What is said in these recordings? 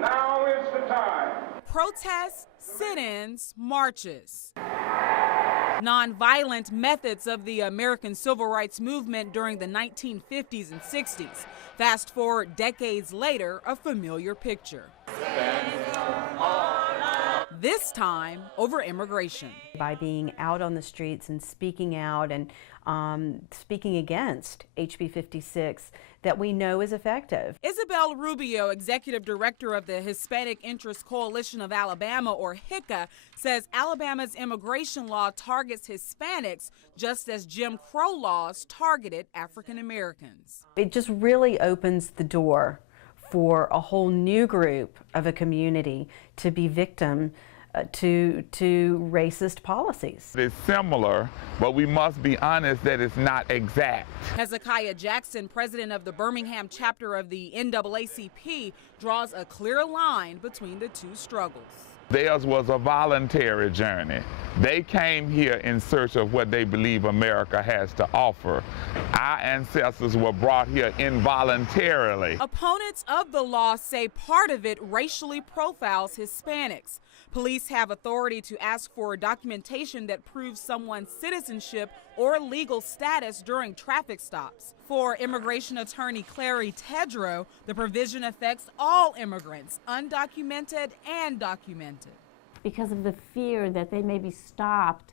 Now is the time. Protests, sit-ins, marches. Nonviolent methods of the American civil rights movement during the 1950s and 60s. Fast forward decades later, a familiar picture. This time over immigration. By being out on the streets and speaking out and speaking against HB 56 that we know is effective. Isabel Rubio, executive director of the Hispanic Interest Coalition of Alabama, or HICA, says Alabama's immigration law targets Hispanics just as Jim Crow laws targeted African Americans. It just really opens the door for a whole new group of a community to be victim to racist policies. It's similar, but we must be honest that it's not exact. Hezekiah Jackson, president of the Birmingham chapter of the NAACP, draws a clear line between the two struggles. Theirs was a voluntary journey. They came here in search of what they believe America has to offer. Our ancestors were brought here involuntarily. Opponents of the law say part of it racially profiles Hispanics. Police have authority to ask for documentation that proves someone's citizenship or legal status during traffic stops. For immigration attorney Clary Tedrow, the provision affects all immigrants, undocumented and documented. Because of the fear that they may be stopped,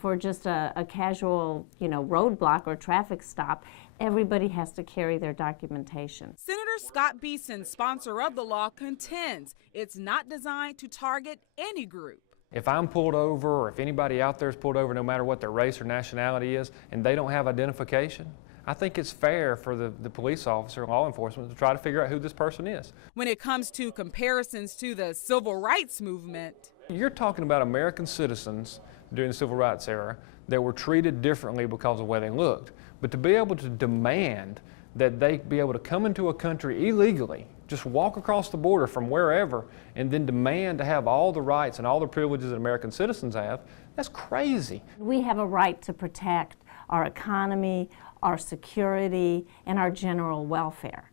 for just a casual, roadblock or traffic stop, everybody has to carry their documentation. Senator Scott Beeson, sponsor of the law, contends it's not designed to target any group. If I'm pulled over, or if anybody out there is pulled over, no matter what their race or nationality is, and they don't have identification, I think it's fair for the police officer, law enforcement, to try to figure out who this person is. When it comes to comparisons to the civil rights movement, you're talking about American citizens during the civil rights era that were treated differently because of the way they looked. But to be able to demand that they be able to come into a country illegally, just walk across the border from wherever, and then demand to have all the rights and all the privileges that American citizens have, that's crazy. We have a right to protect our economy, our security, and our general welfare.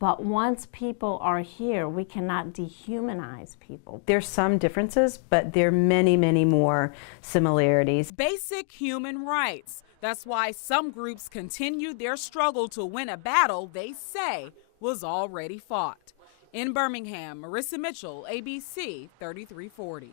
But once people are here, we cannot dehumanize people. There's some differences, but there are many, many more similarities. Basic human rights. That's why some groups continue their struggle to win a battle they say was already fought. In Birmingham, Marissa Mitchell, ABC 3340.